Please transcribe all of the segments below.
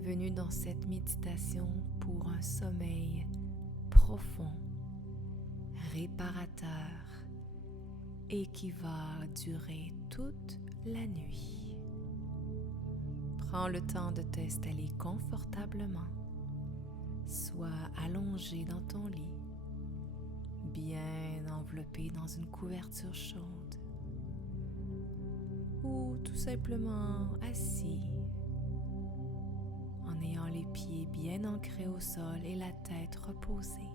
Bienvenue dans cette méditation pour un sommeil profond, réparateur et qui va durer toute la nuit. Prends le temps de t'installer confortablement, soit allongé dans ton lit, bien enveloppé dans une couverture chaude, ou tout simplement assis, en ayant les pieds bien ancrés au sol et la tête reposée.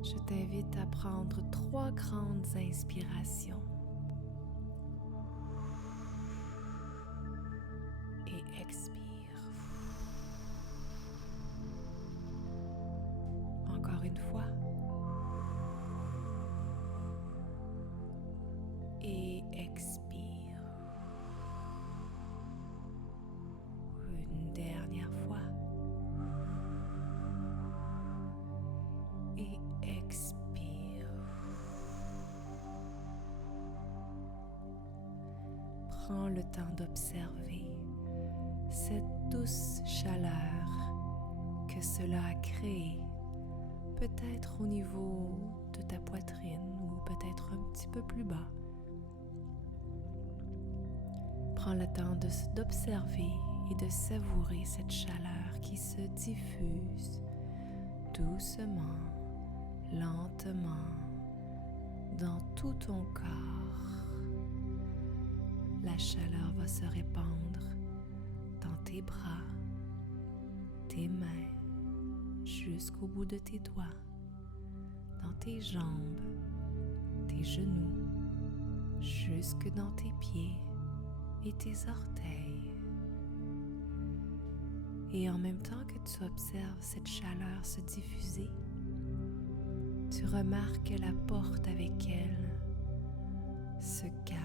Je t'invite à prendre 3 grandes inspirations et expire. Encore une fois. Et expire. Une dernière fois. Et expire. Prends le temps d'observer cette douce chaleur que cela a créée, peut-être au niveau de ta poitrine ou peut-être un petit peu plus bas. Prends le temps d'observer et de savourer cette chaleur qui se diffuse doucement, lentement dans tout ton corps. La chaleur va se répandre dans tes bras, tes mains, jusqu'au bout de tes doigts, dans tes jambes, tes genoux, jusque dans tes pieds et tes orteils. Et en même temps que tu observes cette chaleur se diffuser, tu remarques qu'elle apporte avec elle ce calme,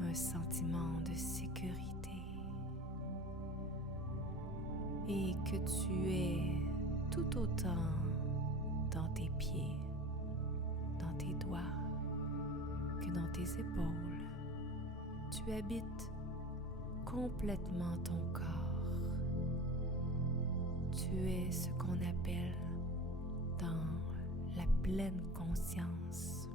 un sentiment de sécurité, et que tu es tout autant dans tes pieds, dans tes doigts, que dans tes épaules. Tu habites complètement ton corps. Tu es ce qu'on appelle dans la pleine conscience.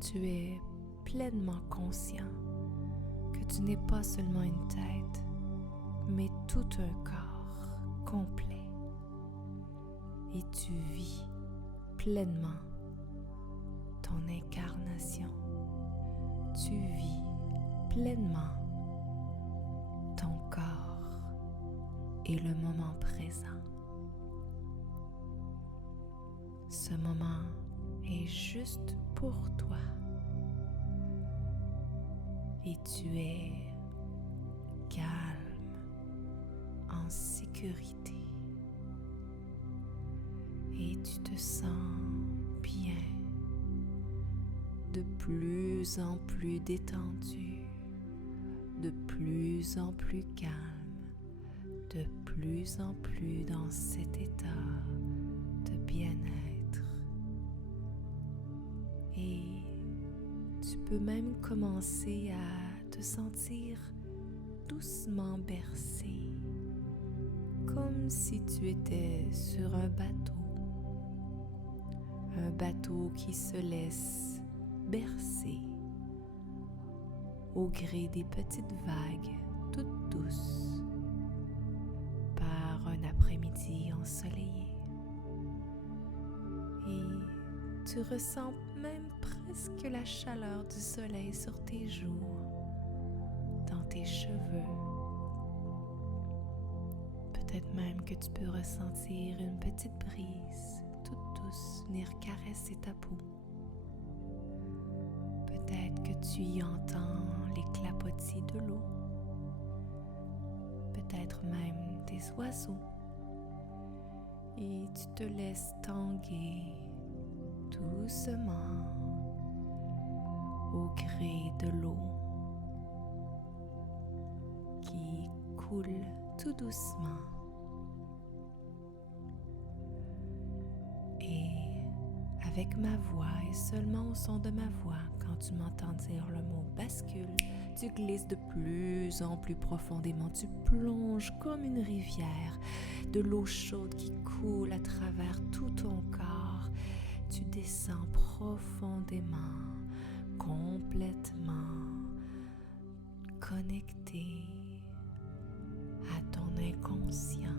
Tu es pleinement conscient que tu n'es pas seulement une tête, mais tout un corps complet. Et tu vis pleinement ton incarnation. Tu vis pleinement ton corps et le moment présent. Ce moment est juste pour toi et tu es calme, en sécurité et tu te sens bien, de plus en plus détendu, de plus en plus calme, de plus en plus dans cet état de bien-être. Et tu peux même commencer à te sentir doucement bercé, comme si tu étais sur un bateau qui se laisse bercer au gré des petites vagues toutes douces par un après-midi ensoleillé. Et tu ressens même presque la chaleur du soleil sur tes joues, dans tes cheveux. Peut-être même que tu peux ressentir une petite brise toute douce venir caresser ta peau. Peut-être que tu y entends les clapotis de l'eau, peut-être même des oiseaux, et tu te laisses tanguer doucement au gré de l'eau qui coule tout doucement. Et avec ma voix et seulement au son de ma voix, quand tu m'entends dire le mot bascule, tu glisses de plus en plus profondément, tu plonges comme une rivière, de l'eau chaude qui coule à travers tout ton corps, tu descends profondément, complètement connecté à ton inconscient,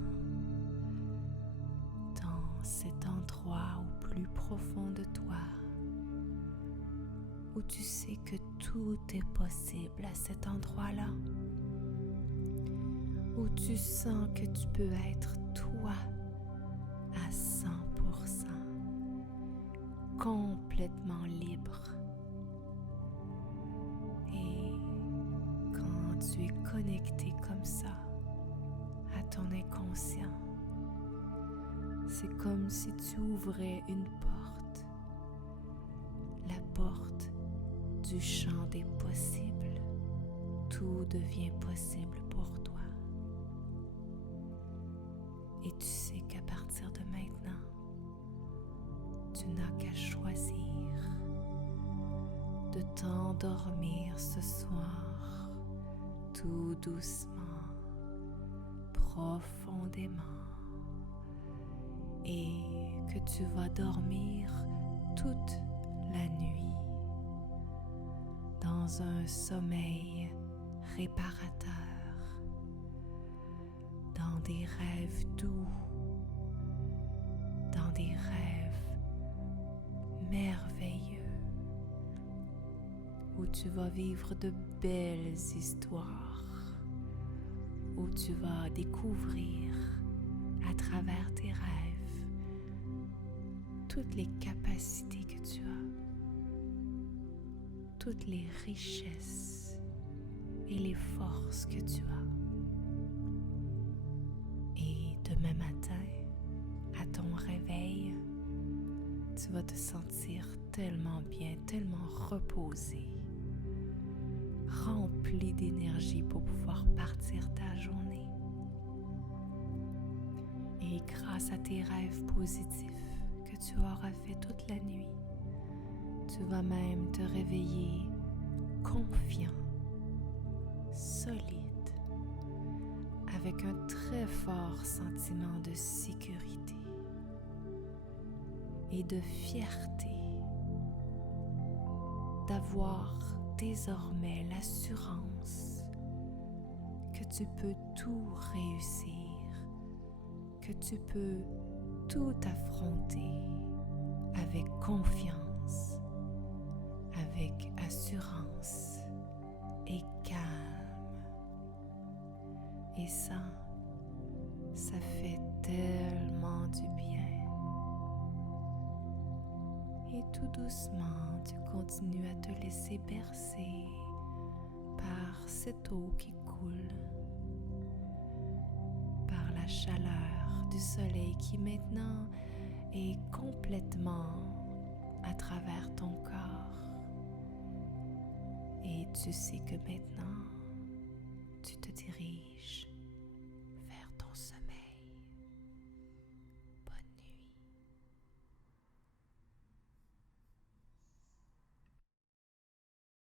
dans cet endroit au plus profond de toi, où tu sais que tout est possible à cet endroit-là, où tu sens que tu peux être toi à 100%, complètement libre. Et quand tu es connecté comme ça à ton inconscient, c'est comme si tu ouvrais une porte, la porte du champ des possibles. Tout devient possible pour toi. Et tu sais qu'à partir de maintenant, tu n'as qu'à choisir de t'endormir ce soir, tout doucement, profondément, et que tu vas dormir toute la nuit dans un sommeil réparateur, dans des rêves doux, dans des rêves merveilleux, où tu vas vivre de belles histoires, où tu vas découvrir à travers tes rêves toutes les capacités que tu as, toutes les richesses et les forces que tu as. Et demain matin, à ton réveil, tu vas te sentir tellement bien, tellement reposé, rempli d'énergie pour pouvoir partir ta journée. Et grâce à tes rêves positifs que tu auras fait toute la nuit, tu vas même te réveiller confiant, solide, avec un très fort sentiment de sécurité et de fierté d'avoir désormais l'assurance que tu peux tout réussir, que tu peux tout affronter avec confiance, avec assurance et calme. Et ça fait tellement du bien. Et tout doucement, tu continues à te laisser bercer par cette eau qui coule, par la chaleur du soleil qui maintenant est complètement à travers ton corps. Et tu sais que maintenant, tu te diriges